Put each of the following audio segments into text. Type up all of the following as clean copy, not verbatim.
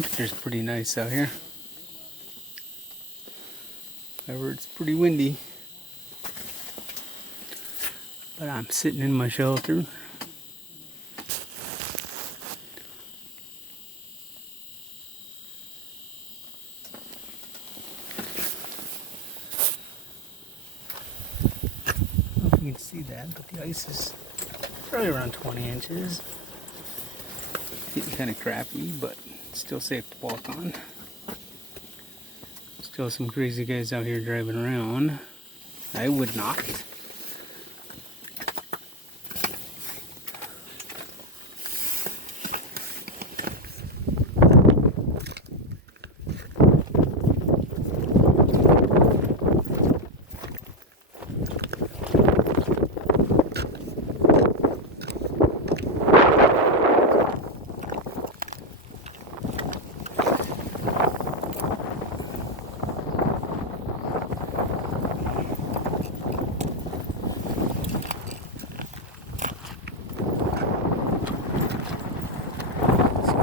temperature's pretty nice out here. However, it's pretty windy. But I'm sitting in my shelter. I don't know if you can see that, but the ice is probably around 20 inches. Getting kind of crappy, but still safe to walk on. Still some crazy guys out here driving around. I would not.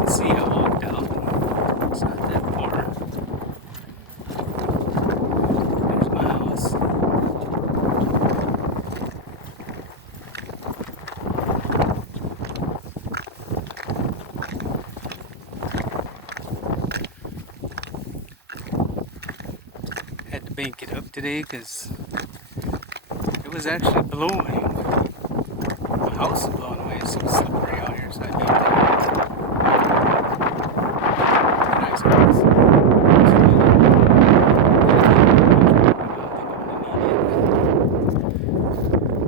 See, I walked out. It's not that far. There's my house. Had to bank it up today because it was actually blowing. My house is blowing away. It's so slippery out here, so I banked it up.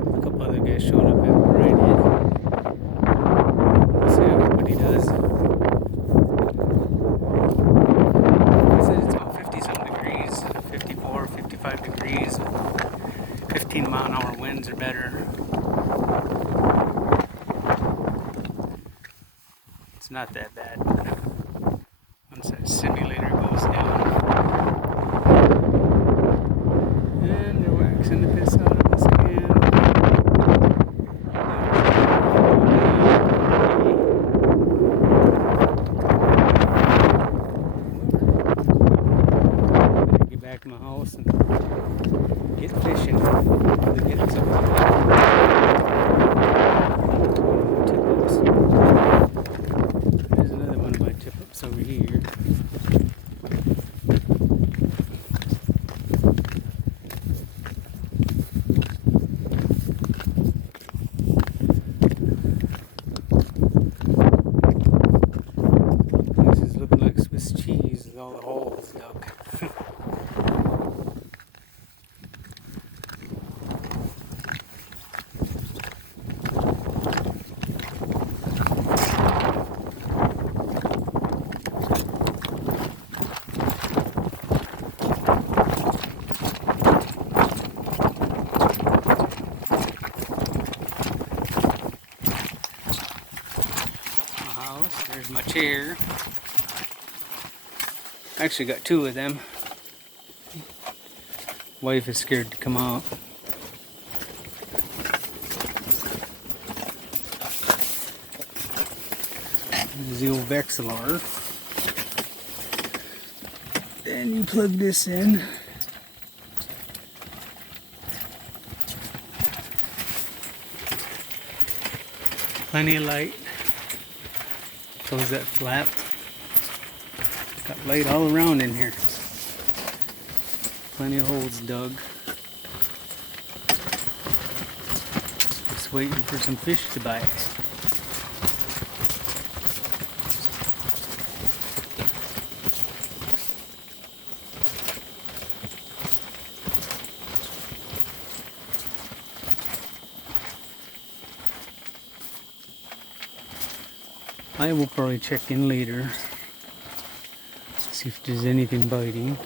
A couple other guys showed up at where I did. We'll see how everybody does. I said it's about 50 some degrees, 54, 55 degrees, 15-mile-an-hour winds are better. It's not that bad, but once that simulator goes down, and they're waxing the piss out of us again. Get back to my house and get fishing. Hopefully get something. Tip-ups. There's another one of my tip-ups over here. This is looking like Swiss cheese with all the holes dug. There's my chair. I actually got two of them. Wife is scared to come out. There's the old Vexilar. And you plug this in. Plenty of light. Close that flap. Got light all around in here. Plenty of holes dug. Just waiting for some fish to bite. I will probably check in later, see if there's anything biting.